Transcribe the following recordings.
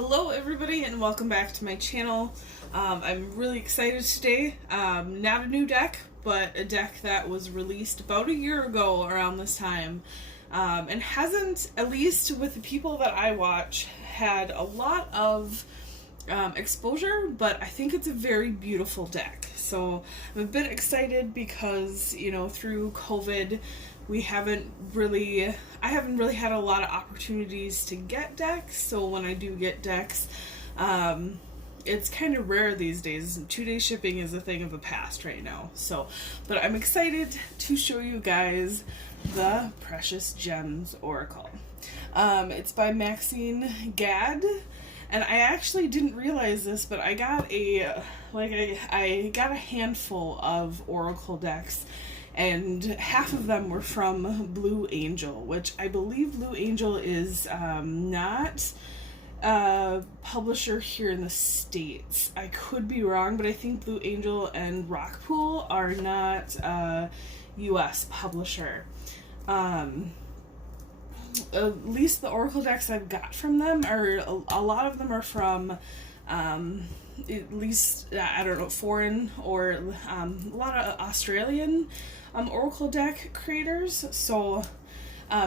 Hello everybody and welcome back to my channel. I'm really excited today. Not a new deck, but a deck that was released about a year ago around this time. And hasn't, at least with the people that I watch, had a lot of exposure, but I think it's a very beautiful deck. So I'm a bit excited because, you know, through COVID, I haven't really had a lot of opportunities to get decks, so when I do get decks, it's kind of rare these days. 2-day shipping is a thing of the past right now. But I'm excited to show you guys the Precious Gems Oracle. It's by Maxine Gad, and I actually didn't realize this, but I got I got a handful of Oracle decks. And half of them were from Blue Angel, which I believe Blue Angel is not a publisher here in the States. I could be wrong, but I think Blue Angel and Rockpool are not a US publisher. At least the Oracle decks I've got from them are, a lot of them are from at least, I don't know, foreign or a lot of Australian Oracle deck creators. So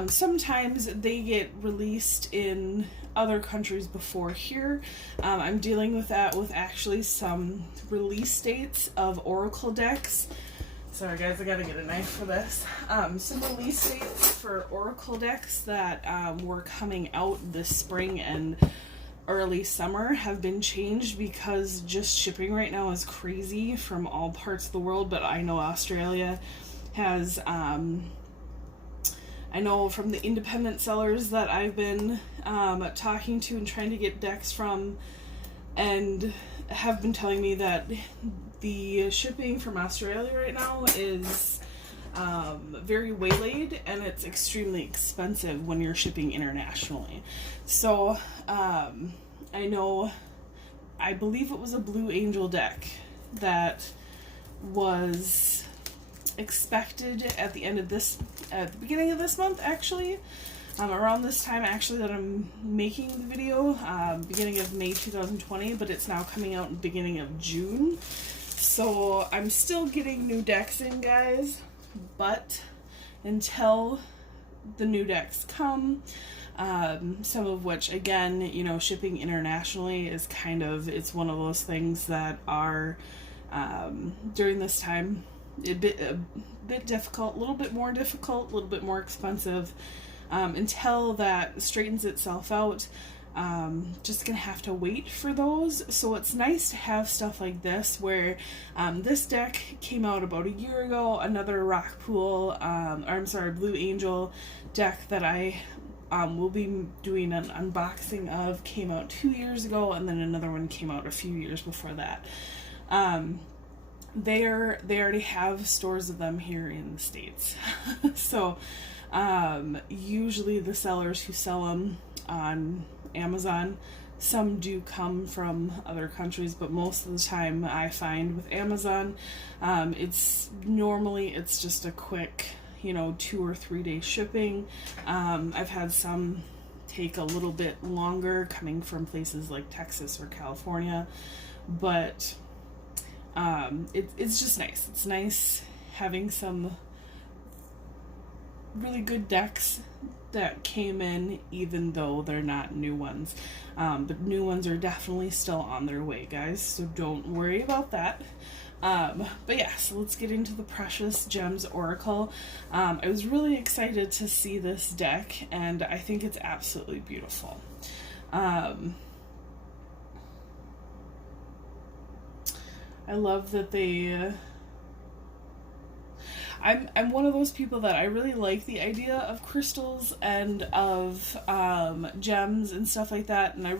sometimes they get released in other countries before here. I'm dealing with that with actually some release dates of Oracle decks. Sorry guys, I gotta get a knife for this. Some release dates for Oracle decks that were coming out this spring and early summer have been changed because just shipping right now is crazy from all parts of the world. But I know Australia has, I know from the independent sellers that I've been talking to and trying to get decks from, and have been telling me that the shipping from Australia right now is very waylaid, and it's extremely expensive when you're shipping internationally. So I believe it was a Blue Angel deck that was expected at the beginning of this month, actually. Around this time actually that I'm making the video, beginning of May 2020, but it's now coming out in the beginning of June. So I'm still getting new decks in, guys, but until the new decks come, some of which, again, you know, shipping internationally is it's one of those things that are during this time a bit difficult, a little bit more difficult, a little bit more expensive. Until that straightens itself out, just gonna have to wait for those. So it's nice to have stuff like this where this deck came out about a year ago. Another Blue Angel deck that I will be doing an unboxing of came out 2 years ago, and then another one came out a few years before that. They already have stores of them here in the States. So usually the sellers who sell them on Amazon, some do come from other countries, but most of the time I find with Amazon, it's just a quick, 2 or 3 day shipping. I've had some take a little bit longer coming from places like Texas or California, but it's just nice. It's nice having some really good decks that came in, even though they're not new ones. But new ones are definitely still on their way, guys, so don't worry about that. But yeah, so let's get into the Precious Gems Oracle. I was really excited to see this deck, and I think it's absolutely beautiful. I love that they I'm one of those people that I really like the idea of crystals and of gems and stuff like that, and I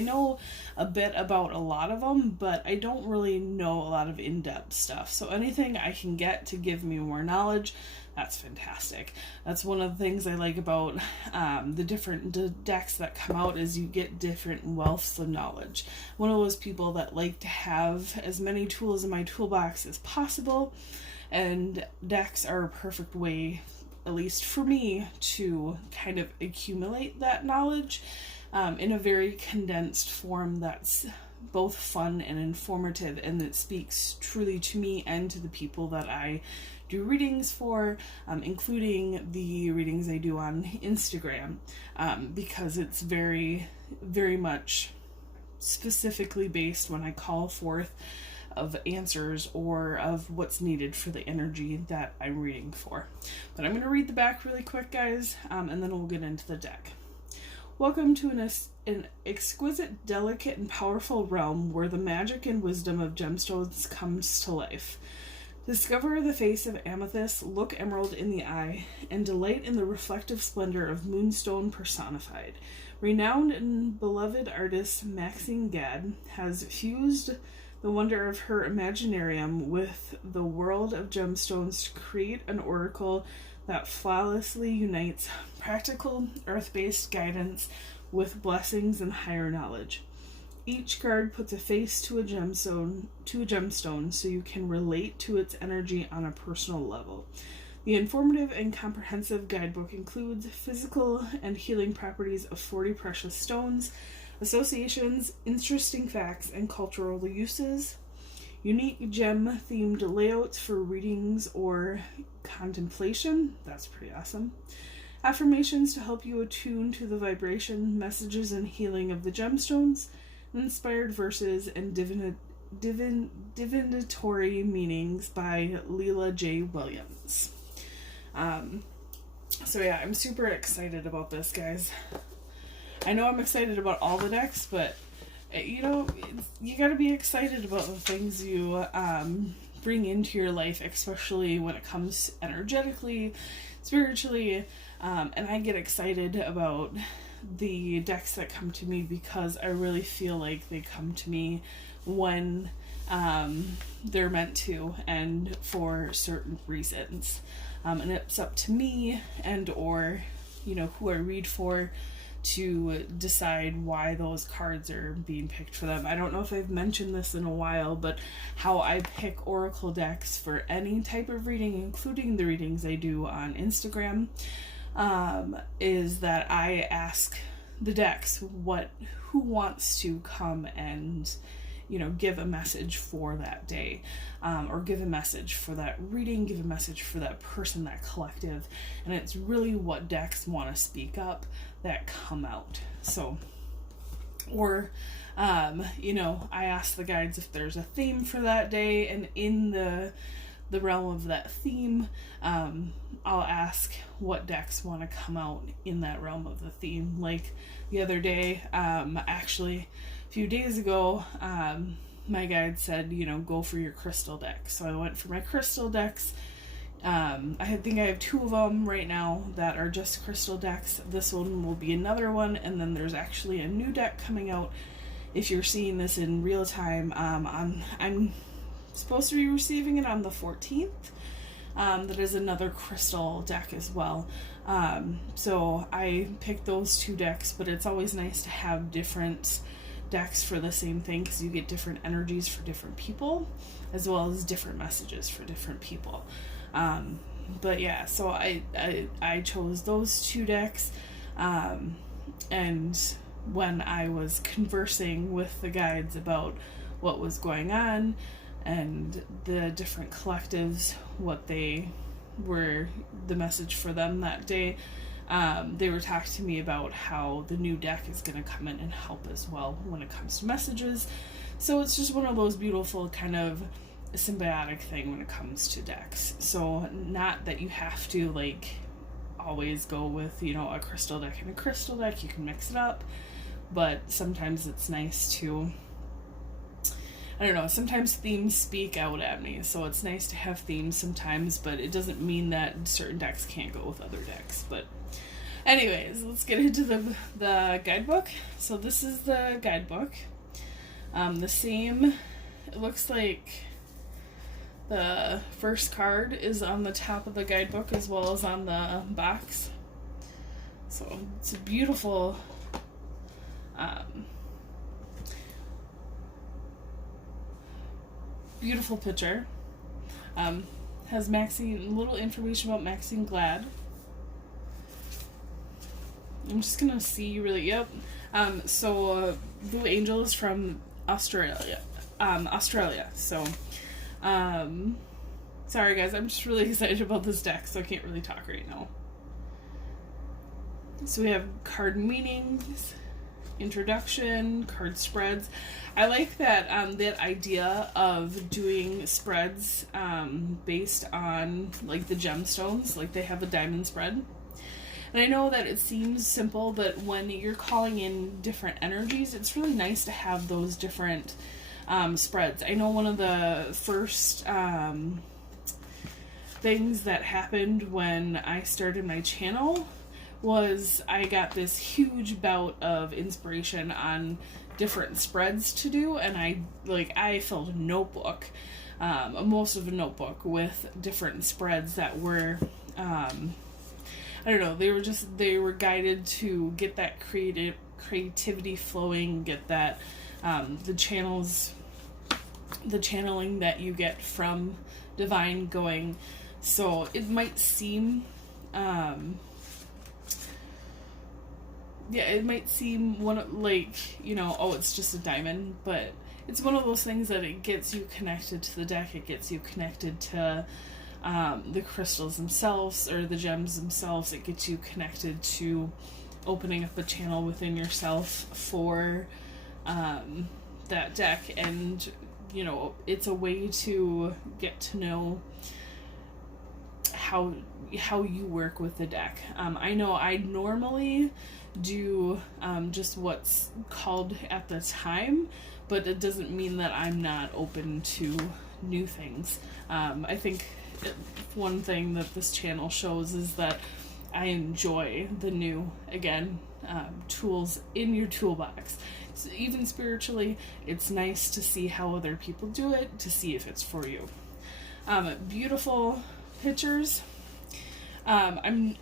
know a bit about a lot of them, but I don't really know a lot of in-depth stuff. So anything I can get to give me more knowledge, that's fantastic. That's one of the things I like about the different decks that come out, is you get different wealths of knowledge. One of those people that like to have as many tools in my toolbox as possible, and decks are a perfect way, at least for me, to kind of accumulate that knowledge. in a very condensed form that's both fun and informative, and that speaks truly to me and to the people that I do readings for, including the readings I do on Instagram, because it's very, very much specifically based when I call forth of answers or of what's needed for the energy that I'm reading for. But I'm going to read the back really quick, guys, and then we'll get into the deck. Welcome to an exquisite, delicate, and powerful realm where the magic and wisdom of gemstones comes to life. Discover the face of amethyst, look emerald in the eye, and delight in the reflective splendor of moonstone personified. Renowned and beloved artist Maxine has fused the wonder of her imaginarium with the world of gemstones to create an oracle that flawlessly unites practical, earth-based guidance with blessings and higher knowledge. Each card puts a face to a gemstone so you can relate to its energy on a personal level. The informative and comprehensive guidebook includes physical and healing properties of 40 precious stones, associations, interesting facts, and cultural uses, unique gem-themed layouts for readings or contemplation. That's pretty awesome. Affirmations to help you attune to the vibration, messages, and healing of the gemstones, inspired verses, and divinatory meanings by Leela J. Williams. So yeah, I'm super excited about this, guys. I know I'm excited about all the decks, but you know, you gotta be excited about the things you bring into your life, especially when it comes energetically, spiritually, and I get excited about the decks that come to me because I really feel like they come to me when they're meant to and for certain reasons. And it's up to me and or, you know, who I read for to decide why those cards are being picked for them. I don't know if I've mentioned this in a while, but how I pick oracle decks for any type of reading, including the readings I do on Instagram, is that I ask the decks who wants to come and, you know, give a message for that day, or give a message for that reading, give a message for that person, that collective, and it's really what decks want to speak up that come out. So, or, you know, I ask the guides if there's a theme for that day, and in the realm of that theme, I'll ask what decks want to come out in that realm of the theme. Like the other day, actually a few days ago, my guide said, you know, go for your crystal deck. So I went for my crystal decks. I think I have 2 of them right now that are just crystal decks. This one will be another one, and then there's actually a new deck coming out. If you're seeing this in real time, I'm supposed to be receiving it on the 14th. That is another crystal deck as well. So I picked those 2 decks, but it's always nice to have different decks for the same thing because you get different energies for different people as well as different messages for different people. But yeah, so I chose those 2 decks, and when I was conversing with the guides about what was going on and the different collectives, what they were, the message for them that day, they were talking to me about how the new deck is going to come in and help as well when it comes to messages. So it's just one of those beautiful kind of symbiotic thing when it comes to decks. So not that you have to like always go with, you know, a crystal deck and a crystal deck. You can mix it up, but sometimes it's nice to, I don't know, sometimes themes speak out at me, so it's nice to have themes sometimes, but it doesn't mean that certain decks can't go with other decks. But anyways, let's get into the guidebook. So this is the guidebook. The same, it looks like the first card is on the top of the guidebook as well as on the box. So it's a beautiful beautiful picture. Has Maxine, little information about Maxine Glad. I'm just gonna see really, yep. So Blue Angel is from Australia. So, sorry guys, I'm just really excited about this deck, so I can't really talk right now. So we have card meanings, introduction, card spreads. I like that that idea of doing spreads based on like the gemstones, like they have a diamond spread. And I know that it seems simple, but when you're calling in different energies, it's really nice to have those different spreads. I know one of the first things that happened when I started my channel was I got this huge bout of inspiration on different spreads to do, and I filled a notebook, most of a notebook with different spreads that were I don't know, they were guided to get that creativity flowing, get that the channeling that you get from divine going. So it might seem it might seem it's just a diamond, but it's one of those things that it gets you connected to the deck, it gets you connected to the crystals themselves, or the gems themselves. It gets you connected to opening up a channel within yourself for that deck, and it's a way to get to know how you work with the deck. I know I normally do just what's called at the time, but it doesn't mean that I'm not open to new things. I think one thing that this channel shows is that I enjoy the new, tools in your toolbox. So even spiritually, it's nice to see how other people do it, to see if it's for you. Beautiful pictures. I'm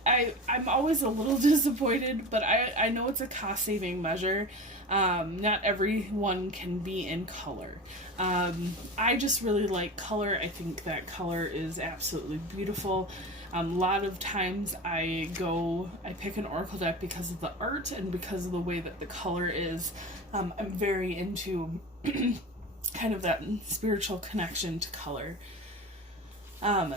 always a little disappointed, but I know it's a cost-saving measure. Not everyone can be in color. I just really like color. I think that color is absolutely beautiful. A lot of times I pick an oracle deck because of the art and because of the way that the color is. I'm very into kind of that spiritual connection to color.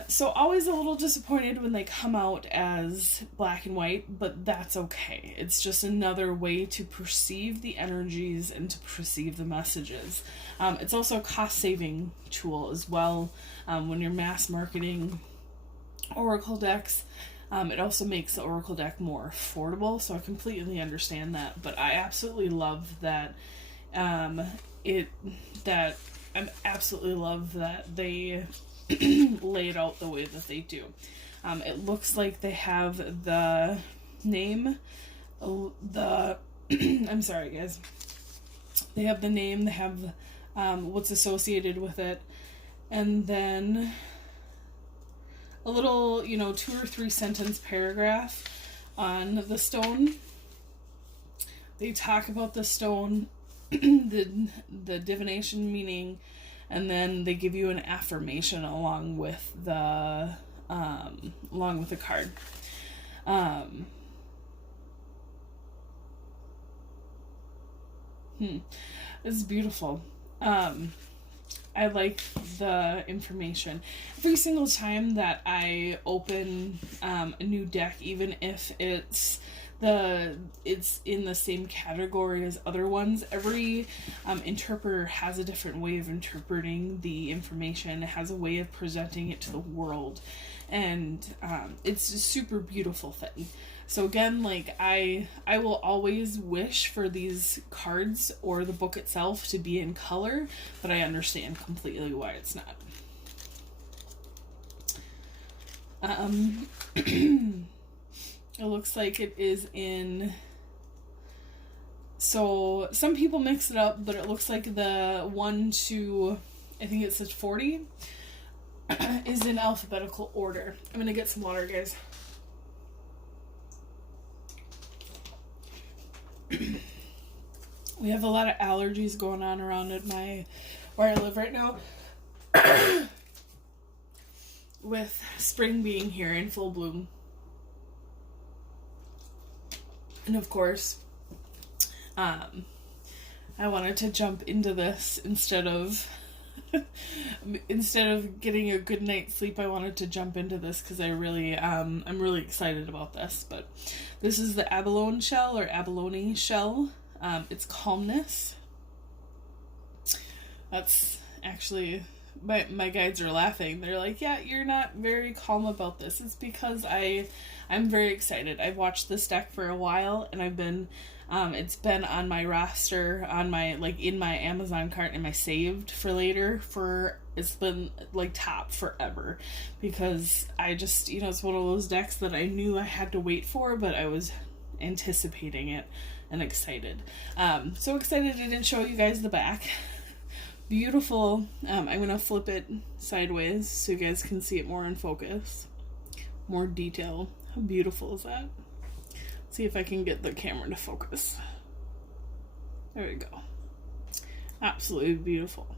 So always a little disappointed when they come out as black and white, but that's okay. It's just another way to perceive the energies and to perceive the messages. It's also a cost-saving tool as well. When you're mass marketing oracle decks, it also makes the oracle deck more affordable, so I completely understand that. But I absolutely love that absolutely love that they lay it out the way that they do. It looks like they have the name, I'm sorry guys, they have the name, they have what's associated with it, and then a little 2 or 3 sentence paragraph on the stone. They talk about the stone, the divination meaning, and then they give you an affirmation along with the card. It's beautiful. I like the information. Every single time that I open a new deck, even if it's in the same category as other ones, every interpreter has a different way of interpreting the information. It has a way of presenting it to the world, and it's a super beautiful thing. So again, I will always wish for these cards or the book itself to be in color, but I understand completely why it's not. It looks like it is in, so some people mix it up, but it looks like the 1 to, I think it says 40, is in alphabetical order. I'm gonna get some water, guys. We have a lot of allergies going on around at where I live right now. With spring being here in full bloom. And of course, I wanted to jump into this instead of getting a good night's sleep. I wanted to jump into this because I'm really excited about this. But this is the abalone shell or abalone shell. It's calmness. That's actually, my guides are laughing. They're like, yeah, you're not very calm about this. It's because I'm very excited. I've watched this deck for a while, and I've been, it's been on my roster, on my, like, in my Amazon cart and my saved for later it's been, like, top forever, because I just, it's one of those decks that I knew I had to wait for, but I was anticipating it and excited. So excited I didn't show you guys the back. Beautiful. I'm going to flip it sideways so you guys can see it more in focus. More detail. How beautiful is that? See if I can get the camera to focus. There we go. Absolutely beautiful.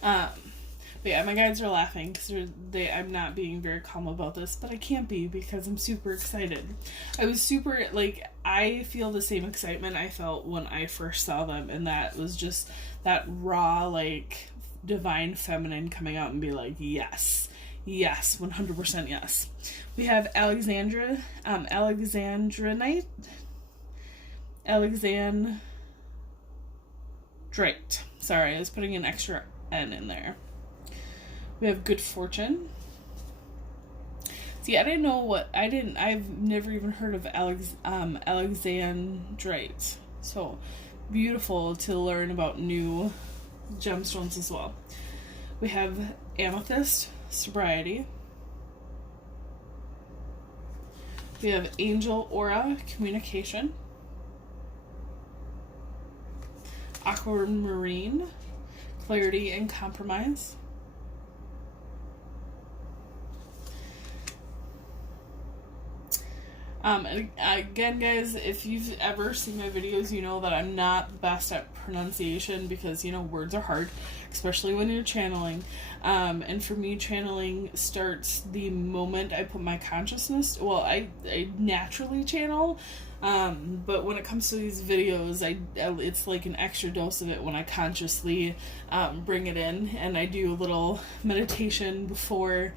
But yeah, my guides are laughing because I'm not being very calm about this, but I can't be because I'm super excited. I was super, like, I feel the same excitement I felt when I first saw them, and that was just that raw, like, divine feminine coming out and be like, yes, 100% yes. We have Alexandrite. Sorry, I was putting an extra N in there. We have good fortune. See, I've never even heard of Alexandrite. So beautiful to learn about new gemstones as well. We have amethyst, sobriety. We have angel aura, communication. Aquamarine, clarity and compromise. Again, guys, if you've ever seen my videos, you know that I'm not the best at pronunciation because, words are hard, especially when you're channeling. And for me, channeling starts the moment I put my consciousness. Well, I naturally channel, but when it comes to these videos, it's like an extra dose of it when I consciously bring it in, and I do a little meditation before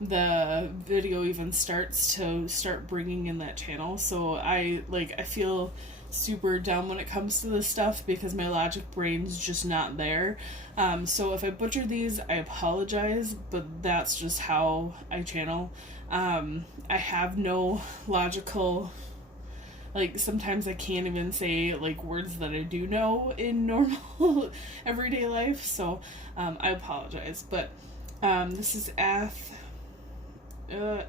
the video even starts to start bringing in that channel. So I feel super dumb when it comes to this stuff because my logic brain's just not there. So if I butcher these, I apologize, but that's just how I channel. I have no logical, sometimes I can't even say words that I do know in normal everyday life, so I apologize. But this is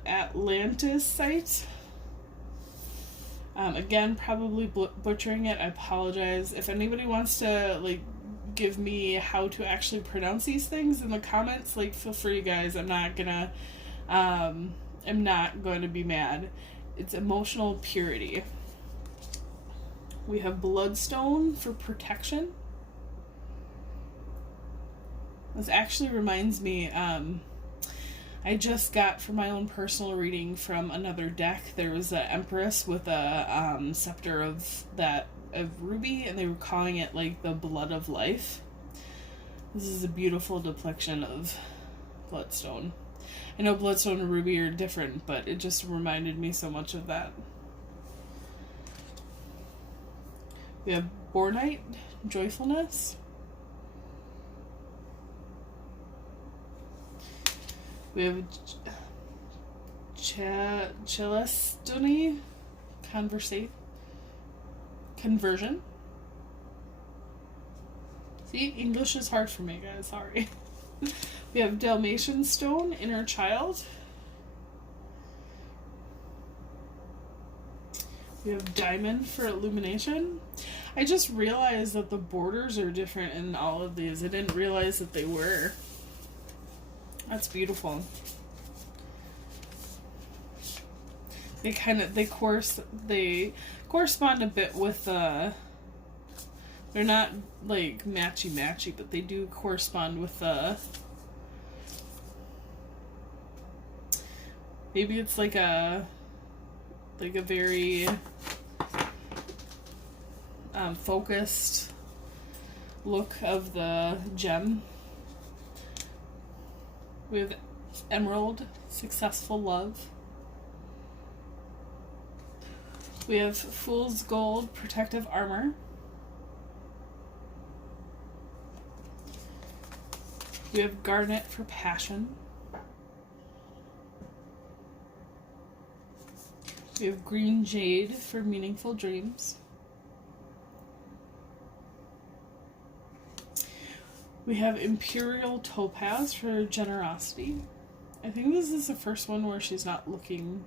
Atlantis site. Again, probably butchering it. I apologize. If anybody wants to give me how to actually pronounce these things in the comments, feel free, guys. I'm not going to be mad. It's emotional purity. We have bloodstone for protection. This actually reminds me, I just got, for my own personal reading from another deck, there was an Empress with a scepter of ruby, and they were calling it the blood of life. This is a beautiful depiction of bloodstone. I know bloodstone and ruby are different, but it just reminded me so much of that. We have bornite, joyfulness. We have Celestine, conversion. See, English is hard for me, guys, sorry. We have Dalmatian stone, inner child. We have diamond for illumination. I just realized that the borders are different in all of these. I didn't realize that they were. That's beautiful. They correspond a bit with they're not matchy, but they do correspond with maybe it's a very focused look of the gem. We have Emerald, Successful Love. We have Fool's Gold, Protective Armor. We have Garnet for Passion. We have Green Jade for Meaningful Dreams. We have Imperial Topaz for Generosity. I think this is the first one where she's not looking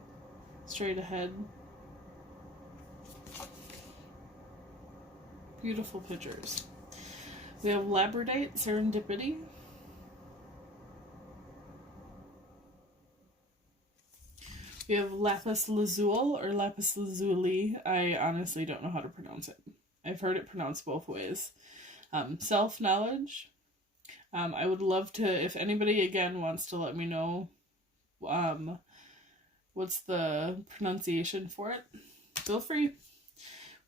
straight ahead. Beautiful pictures. We have Labradite, Serendipity. We have Lapis Lazuli or Lapis Lazuli. I honestly don't know how to pronounce it. I've heard it pronounced both ways. Self-knowledge. I would love to, if anybody again wants to let me know what's the pronunciation for it, feel free.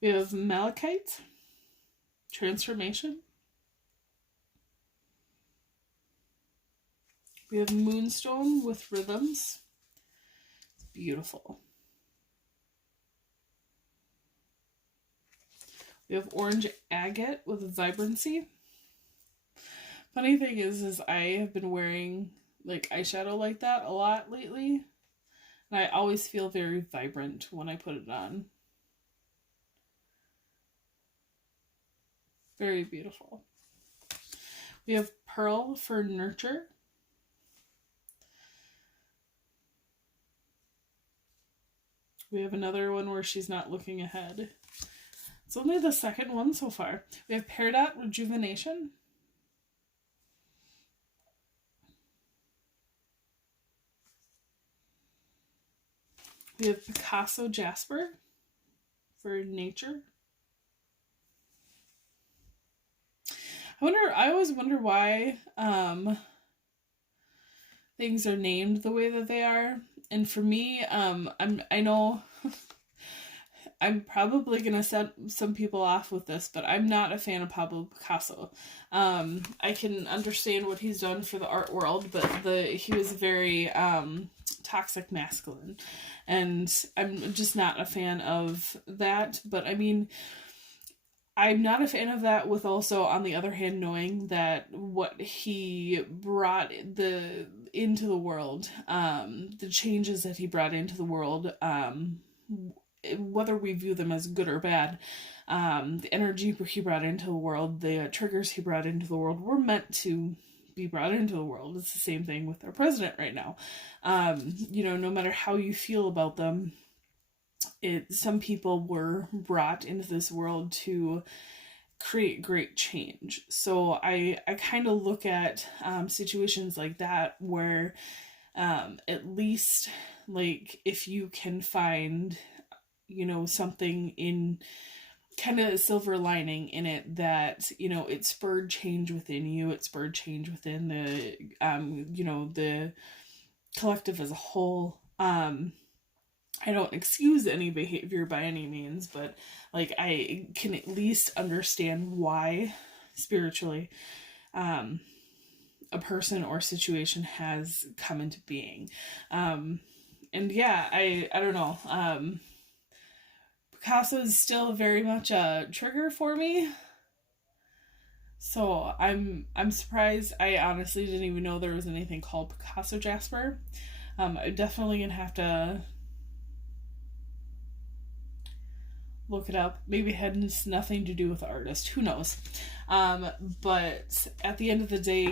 We have Malachite, Transformation. We have Moonstone with Rhythms. It's beautiful. We have Orange Agate with Vibrancy. Funny thing is I have been wearing like eyeshadow like that a lot lately. And I always feel very vibrant when I put it on. Very beautiful. We have Pearl for Nurture. We have another one where she's not looking ahead. It's only the second one so far. We have Peridot, Rejuvenation. We have Picasso Jasper for Nature. I always wonder why things are named the way that they are. And for me, I know I'm probably gonna set some people off with this, but I'm not a fan of Pablo Picasso. I can understand what he's done for the art world, but he was very toxic masculine, and I'm just not a fan of that. But I mean, I'm not a fan of that with also, on the other hand, knowing that what he brought into the world, the changes that he brought into the world, whether we view them as good or bad, the energy he brought into the world, the triggers he brought into the world were meant to be brought into the world. It's the same thing with our president right now. No matter how you feel about them, some people were brought into this world to create great change. So I kind of look at situations like that where at least, like, if you can find something in kind of a silver lining in it, that it spurred change within you, it spurred change within the the collective as a whole. I don't excuse any behavior by any means, but like I can at least understand why spiritually a person or situation has come into being. And yeah, I don't know. Picasso is still very much a trigger for me. So I'm surprised. I honestly didn't even know there was anything called Picasso Jasper. I'm definitely gonna have to look it up. Maybe it had nothing to do with the artist. Who knows? But at the end of the day,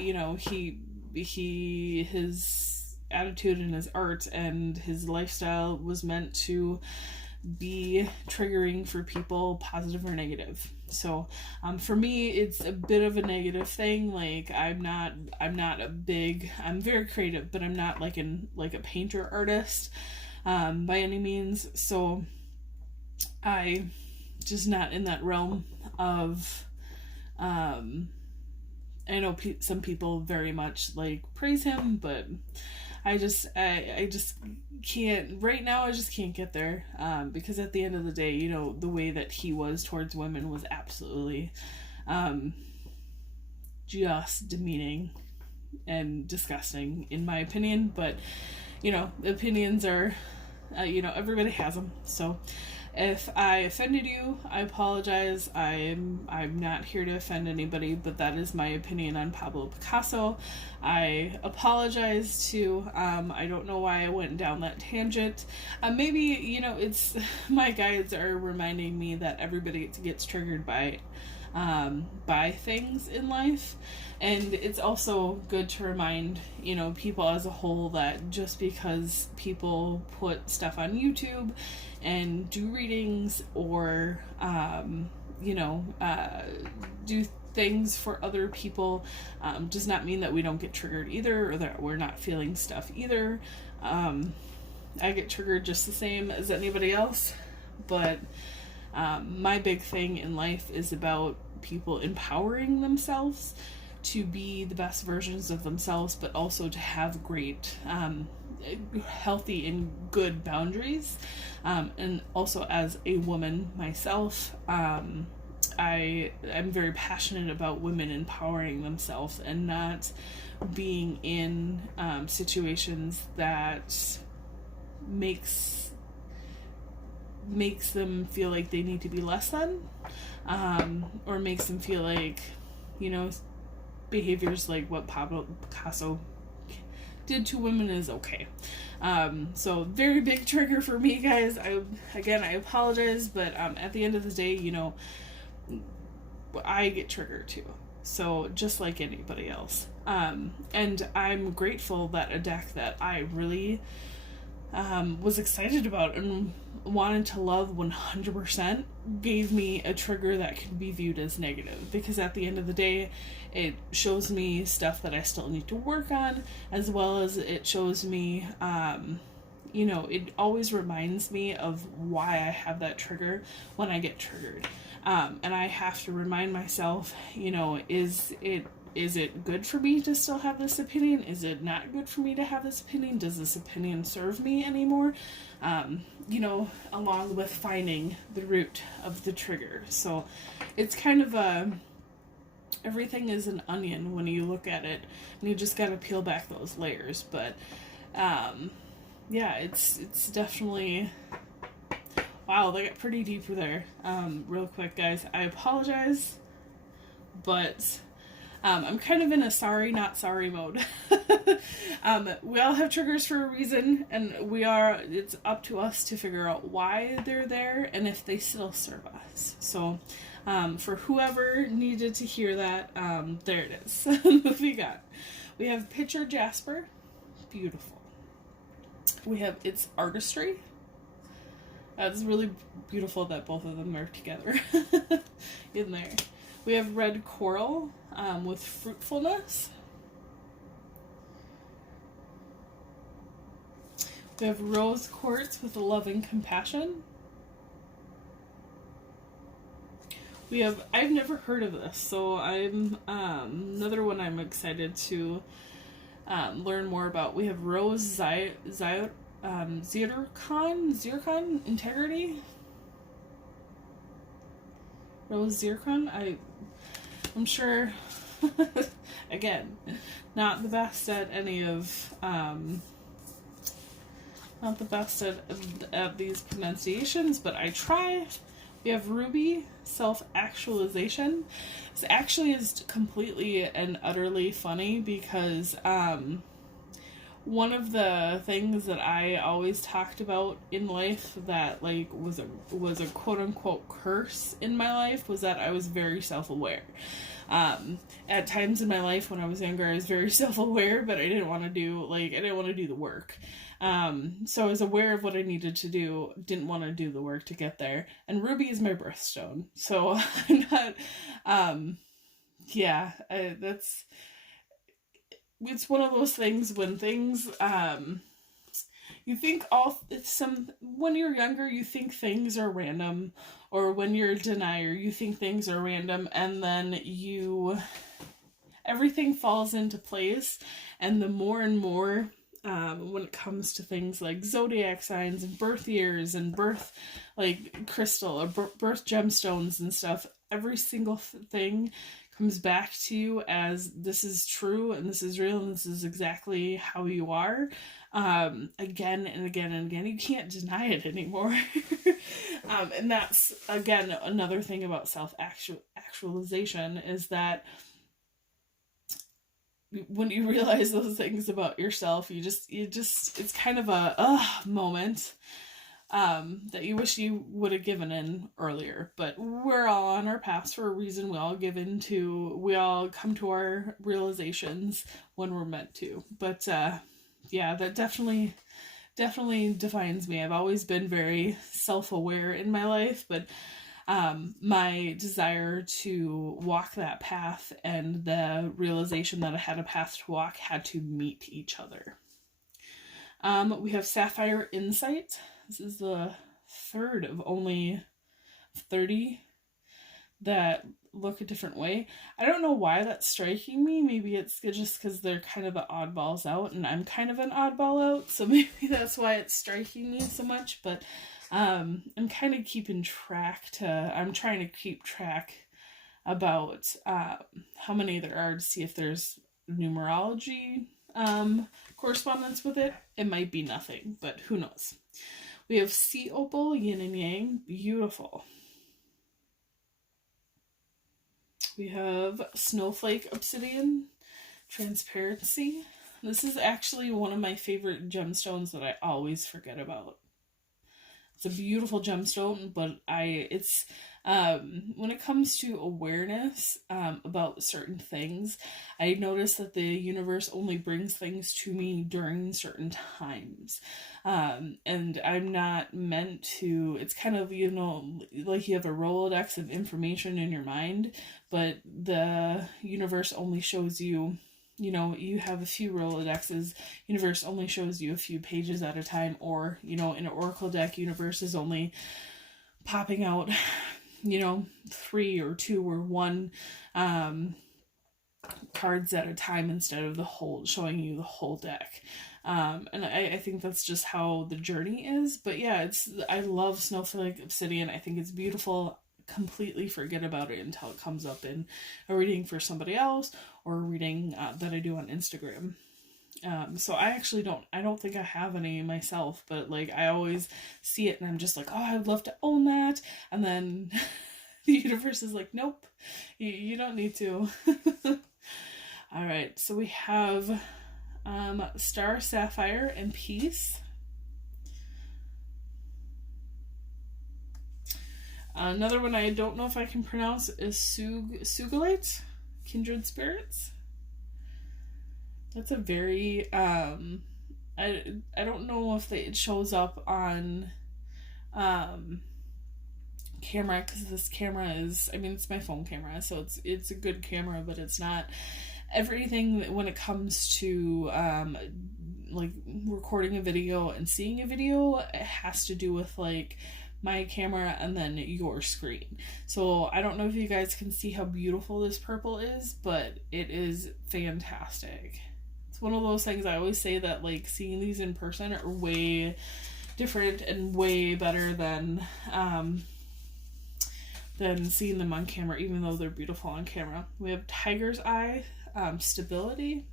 his attitude and his art and his lifestyle was meant to be triggering for people, positive or negative. So for me, it's a bit of a negative thing. Like I'm very creative, but I'm not like a painter artist by any means. So I just not in that realm of I know some people very much like praise him, but I just can't right now. I just can't get there, because at the end of the day, you know, the way that he was towards women was absolutely just demeaning and disgusting in my opinion. But you know, opinions are you know, everybody has them. So if I offended you, I apologize. I'm not here to offend anybody, but that is my opinion on Pablo Picasso. I apologize too. I don't know why I went down that tangent. Maybe, you know, it's my guides are reminding me that everybody gets triggered by things in life, and it's also good to remind, you know, people as a whole that just because people put stuff on YouTube and do readings or you know, do things for other people, does not mean that we don't get triggered either, or that we're not feeling stuff either. I get triggered just the same as anybody else, but my big thing in life is about people empowering themselves to be the best versions of themselves, but also to have great, healthy and good boundaries. And also as a woman myself, I'm very passionate about women empowering themselves and not being in situations that makes them feel like they need to be less than, or makes them feel like, you know, behaviors like what Pablo Picasso did to women is okay. So very big trigger for me, guys. I apologize, but at the end of the day, you know, I get triggered too. So just like anybody else. And I'm grateful that a deck that I really was excited about and wanted to love 100% gave me a trigger that could be viewed as negative, because at the end of the day it shows me stuff that I still need to work on, as well as it shows me you know, it always reminds me of why I have that trigger when I get triggered, and I have to remind myself, you know, is it good for me to still have this opinion? Is it not good for me to have this opinion? Does this opinion serve me anymore? You know, along with finding the root of the trigger. So it's kind of everything is an onion when you look at it, and you just gotta peel back those layers. But yeah, it's definitely, wow, they got pretty deep there. Real quick, guys, I apologize, but I'm kind of in a sorry, not sorry mode. We all have triggers for a reason, and it's up to us to figure out why they're there and if they still serve us. So, for whoever needed to hear that, there it is. We have Pitcher Jasper, beautiful. We have It's Artistry. It's really beautiful that both of them are together in there. We have Red Coral, with Fruitfulness. We have Rose Quartz with Love and Compassion. We have, I've never heard of this, so I'm, another one I'm excited to learn more about. We have Rose Zircon Integrity. Rose Zircon, I'm sure, again, not the best at any of, not the best at these pronunciations, but I try. We have Ruby, Self-Actualization. This actually is completely and utterly funny because, one of the things that I always talked about in life that like was a quote unquote curse in my life was that I was very self-aware. At times in my life when I was younger, I was very self-aware, but I didn't want to do the work. So I was aware of what I needed to do, didn't want to do the work to get there. And Ruby is my birthstone. So I'm not, it's one of those things when things, you think when you're younger, you think things are random, or when you're a denier, you think things are random, and then everything falls into place, and the more and more when it comes to things like zodiac signs and birth years and birth, like, crystal or birth gemstones and stuff. Every single thing comes back to you as this is true and this is real and this is exactly how you are, again and again and again. You can't deny it anymore. And that's, again, another thing about self-actualization is that when you realize those things about yourself, you just it's kind of a moment that you wish you would have given in earlier. But we're all on our paths for a reason. We all come to our realizations when we're meant to. But yeah, that definitely defines me. I've always been very self-aware in my life, but my desire to walk that path and the realization that I had a path to walk had to meet each other. We have Sapphire Insight. This is the third of only 30 that look a different way. I don't know why that's striking me. Maybe it's just because they're kind of the oddballs out, and I'm kind of an oddball out, so maybe that's why it's striking me so much. But I'm kind of I'm trying to keep track about how many there are to see if there's numerology correspondence with it. It might be nothing, but who knows. We have Sea Opal, Yin and Yang, beautiful. We have Snowflake Obsidian, Transparency. This is actually one of my favorite gemstones that I always forget about. It's a beautiful gemstone, but it's when it comes to awareness about certain things, I notice that the universe only brings things to me during certain times. And I'm not meant to, it's kind of, like you have a Rolodex of information in your mind, but the universe only shows you, you have a few Rolodexes, universe only shows you a few pages at a time, or, in an Oracle deck, universe is only popping out, 3 or 2 or 1 cards at a time instead of showing you the whole deck. And I think that's just how the journey is. But yeah, I love Snowflake Obsidian. I think it's beautiful. Completely forget about it until it comes up in a reading for somebody else or a reading that I do on Instagram. So I don't think I have any myself, but like I always see it and I'm just like, oh, I'd love to own that. And then the universe is like, nope, you don't need to. All right, so we have Star Sapphire and Peace. Another one I don't know if I can pronounce is Sugilite, Kindred Spirits. That's a very, I don't know if it shows up on camera, because this camera is, it's my phone camera, so it's a good camera, but it's not everything when it comes to like recording a video and seeing a video. It has to do with like my camera and then your screen. So I don't know if you guys can see how beautiful this purple is, but it is fantastic. It's one of those things I always say that like seeing these in person are way different and way better than seeing them on camera, even though they're beautiful on camera. We have Tiger's Eye, Stability.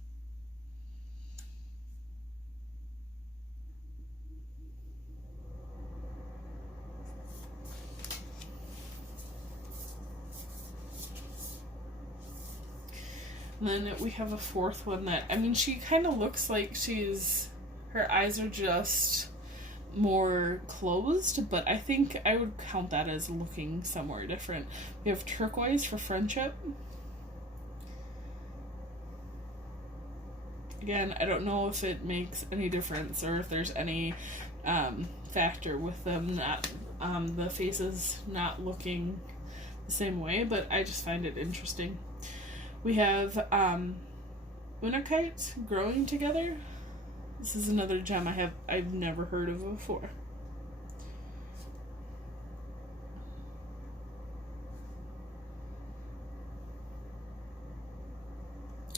And then we have a fourth one that, she kind of looks like her eyes are just more closed, but I think I would count that as looking somewhere different. We have Turquoise for Friendship. Again, I don't know if it makes any difference or if there's any factor with them not, the faces not looking the same way, but I just find it interesting. We have Unakite, Growing Together. This is another gem I've never heard of before.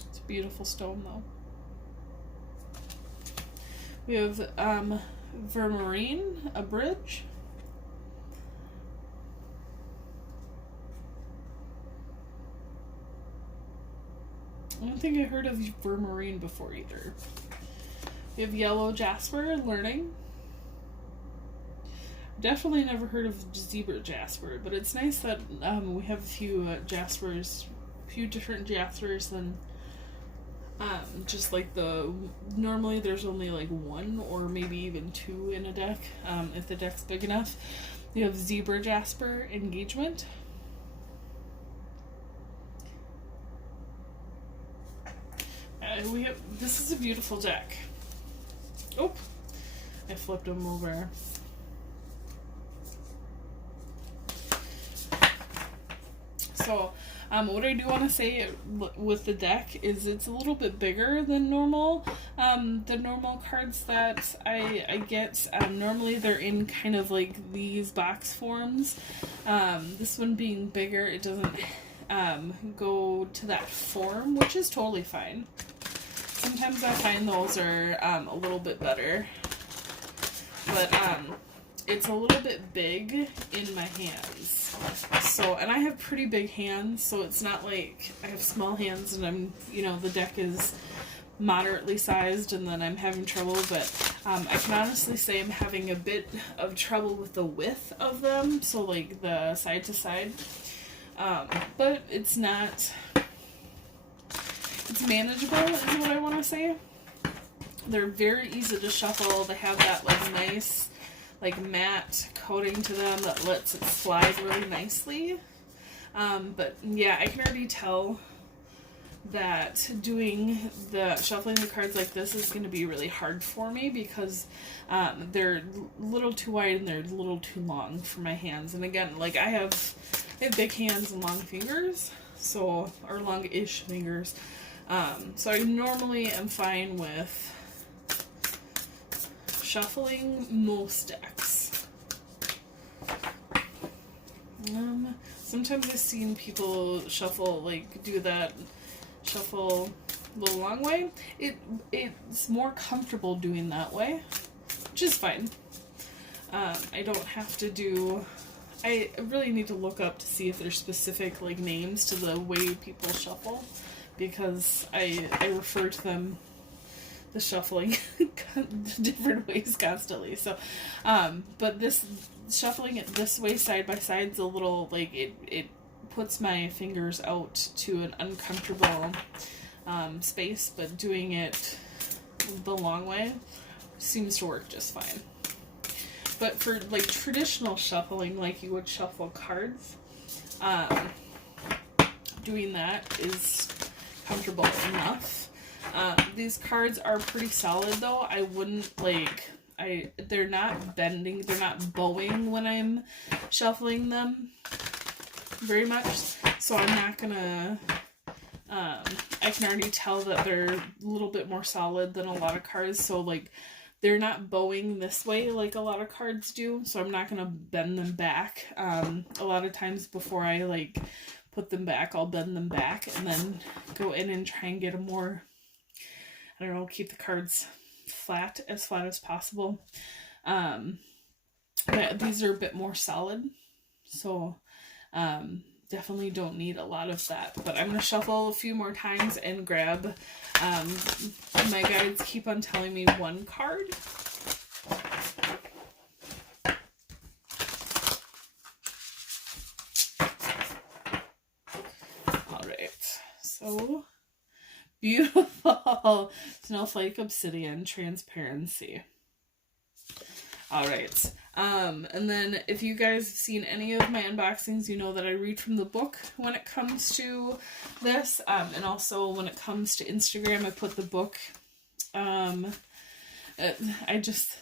It's a beautiful stone though. We have Vermarine, a bridge. I don't think I heard of Vermarine before either. We have Yellow Jasper, Learning. Definitely never heard of Zebra Jasper, but it's nice that we have a few Jaspers, a few different Jaspers than just like normally there's only like one or maybe even two in a deck, if the deck's big enough. You have Zebra Jasper, Engagement. This is a beautiful deck. Oh, I flipped them over. So, what I do want to say with the deck is it's a little bit bigger than normal. The normal cards that I get, normally they're in kind of like these box forms. This one being bigger, it doesn't go to that form, which is totally fine. Sometimes I find those are a little bit better. But it's a little bit big in my hands. So, and I have pretty big hands, so it's not like I have small hands and the deck is moderately sized and then I'm having trouble, but I can honestly say I'm having a bit of trouble with the width of them, so like the side to side. But it's not, it's manageable is what I want to say. They're very easy to shuffle. They have that like nice like matte coating to them that lets it slide really nicely. But yeah, I can already tell that shuffling the cards like this is going to be really hard for me because they're a little too wide and they're a little too long for my hands. And again, like I have big hands and long fingers, or long-ish fingers. So I normally am fine with shuffling most decks. Sometimes I've seen people shuffle the long way. It's more comfortable doing that way, which is fine. I don't have to do. I really need to look up to see if there's specific like names to the way people shuffle, because I refer to them, the shuffling, different ways constantly. So, but this shuffling it this way side by side is a little like it puts my fingers out to an uncomfortable space, but doing it the long way seems to work just fine. But for like traditional shuffling, like you would shuffle cards, doing that is comfortable enough. These cards are pretty solid though. I wouldn't they're not bending, they're not bowing when I'm shuffling them very much. So I'm not gonna, I can already tell that they're a little bit more solid than a lot of cards. So like they're not bowing this way like a lot of cards do. So I'm not gonna bend them back. A lot of times before I like put them back, I'll bend them back and then go in and try and get a more, I don't know, keep the cards as flat as possible. But these are a bit more solid, so definitely don't need a lot of that. But I'm going to shuffle a few more times and grab, my guides keep on telling me one card. Alright, so beautiful Snowflake Obsidian Transparency. Alright, and then if you guys have seen any of my unboxings, you know that I read from the book when it comes to this, and also when it comes to Instagram, I put the book,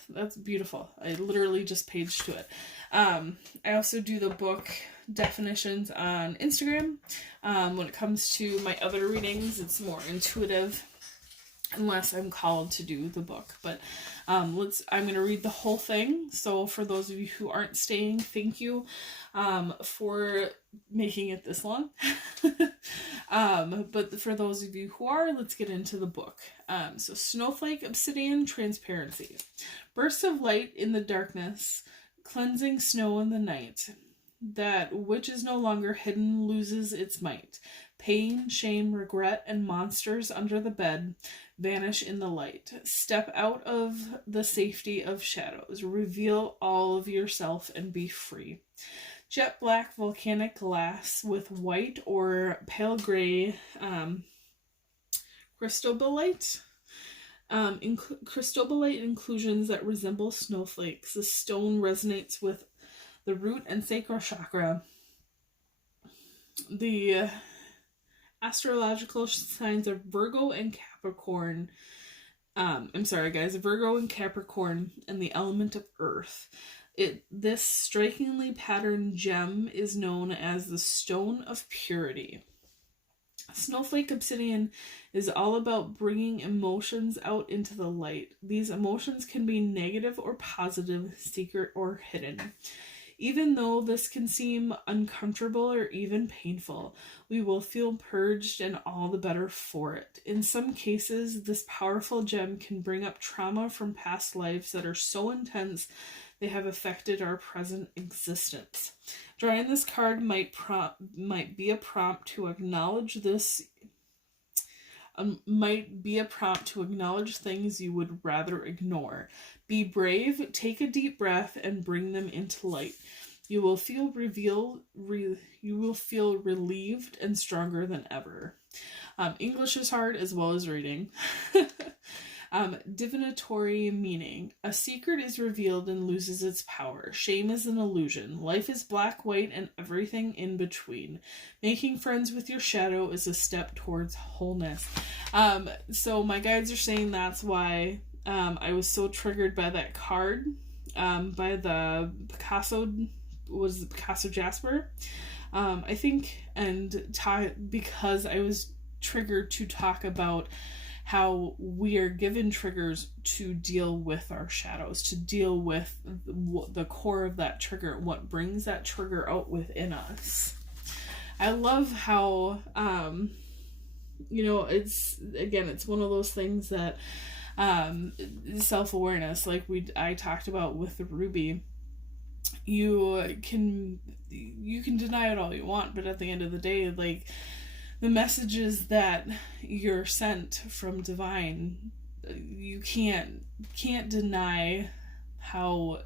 that's beautiful. I literally just paged to it. I also do the book definitions on Instagram. When it comes to my other readings, it's more intuitive. unless I'm called to do the book. But I'm going to read the whole thing. So for those of you who aren't staying, thank you for making it this long. But for those of you who are, let's get into the book. So Snowflake, Obsidian, Transparency. Bursts of light in the darkness, cleansing snow in the night. That which is no longer hidden loses its might. Pain, shame, regret, and monsters under the bed vanish in the light. Step out of the safety of shadows. Reveal all of yourself and be free. Jet black volcanic glass with white or pale gray cristobalite. Cristobalite inclusions that resemble snowflakes. The stone resonates with the root and sacral chakra. The astrological signs are Virgo and Capricorn. Virgo and Capricorn, and the element of earth. This strikingly patterned gem is known as the Stone of Purity. Snowflake Obsidian is all about bringing emotions out into the light. These emotions can be negative or positive, secret or hidden. Even though this can seem uncomfortable or even painful, we will feel purged and all the better for it. In some cases, this powerful gem can bring up trauma from past lives that are so intense they have affected our present existence. Drawing this card might be a prompt to acknowledge this. Might be a prompt to acknowledge things you would rather ignore. Be brave, take a deep breath, and bring them into light. You will feel relieved and stronger than ever. English is hard as well as reading. Divinatory meaning. A secret is revealed and loses its power. Shame is an illusion. Life is black, white, and everything in between. Making friends with your shadow is a step towards wholeness. So my guides are saying that's why I was so triggered by that card by the Picasso Jasper. I think, because I was triggered to talk about how we are given triggers to deal with our shadows, to deal with the core of that trigger, what brings that trigger out within us. I love how, it's one of those things that self-awareness, like I talked about with the ruby. You can deny it all you want, but at the end of the day, like, the messages that you're sent from divine, you can't deny how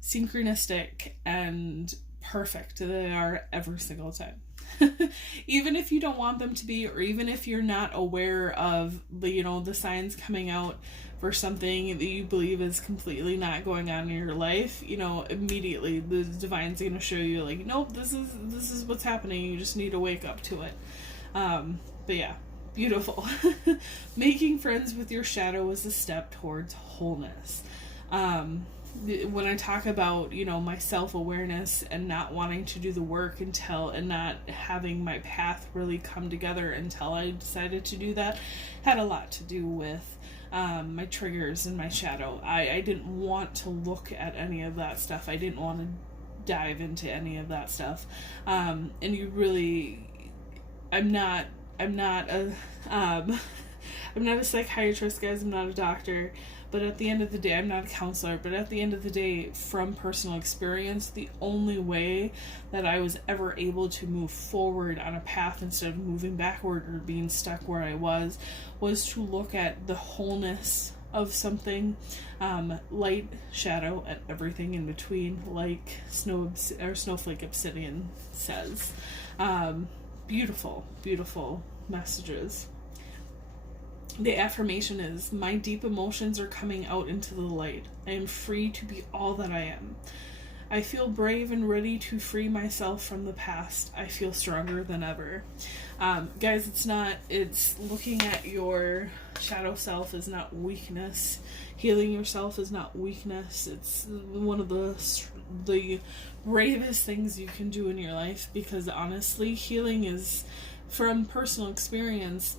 synchronistic and perfect they are every single time. Even if you don't want them to be, or even if you're not aware of the signs coming out for something that you believe is completely not going on in your life, immediately the divine's going to show you, like, nope, this is what's happening. You just need to wake up to it. But yeah, beautiful. Making friends with your shadow is a step towards wholeness. When I talk about, my self-awareness and not wanting to do the work and not having my path really come together until I decided to do that, had a lot to do with my triggers and my shadow. I didn't want to look at any of that stuff. I didn't want to dive into any of that stuff. And I'm not a psychiatrist, guys. I'm not a doctor. But at the end of the day, I'm not a counselor, but at the end of the day, from personal experience, the only way that I was ever able to move forward on a path instead of moving backward or being stuck where I was to look at the wholeness of something, light, shadow, and everything in between, like Snowflake Obsidian says. Beautiful, beautiful messages. The affirmation is, my deep emotions are coming out into the light. I am free to be all that I am. I feel brave and ready to free myself from the past. I feel stronger than ever. Guys, it's looking at your shadow self is not weakness. Healing yourself is not weakness. It's one of the bravest things you can do in your life, because honestly, healing is, from personal experience,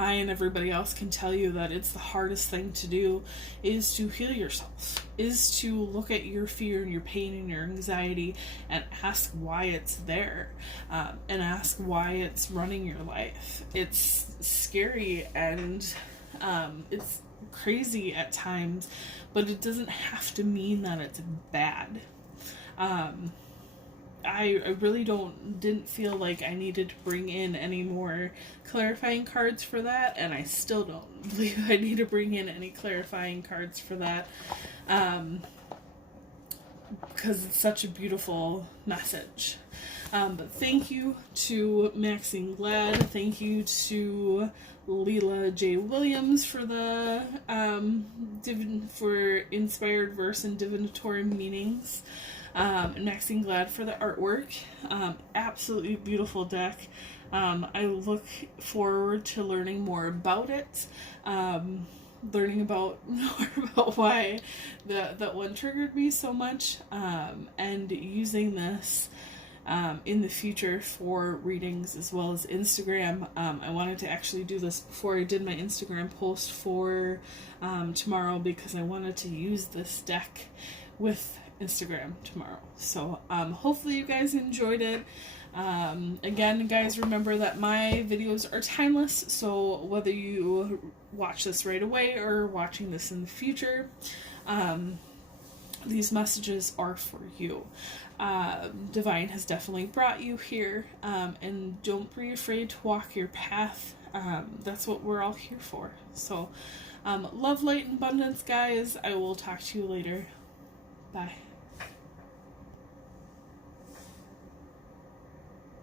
I and everybody else can tell you that it's the hardest thing to do, is to heal yourself, is to look at your fear and your pain and your anxiety and ask why it's there, and ask why it's running your life. It's scary and it's crazy at times, but it doesn't have to mean that it's bad. I really didn't feel like I needed to bring in any more clarifying cards for that, and I still don't believe I need to bring in any clarifying cards for that, because it's such a beautiful message. But thank you to Maxine Glad, thank you to Leela J. Williams for the for inspired verse and divinatory meanings. And Maxine Glad for the artwork. Absolutely beautiful deck. I look forward to learning more about it. Learning more about why that one triggered me so much. And using this in the future for readings as well as Instagram. I wanted to actually do this before I did my Instagram post for tomorrow, because I wanted to use this deck with Instagram tomorrow. So hopefully you guys enjoyed it. Again, guys, remember that my videos are timeless, so whether you watch this right away or watching this in the future, these messages are for you. Divine has definitely brought you here, and don't be afraid to walk your path. That's what we're all here for. So love, light, and abundance, guys. I will talk to you later. Bye.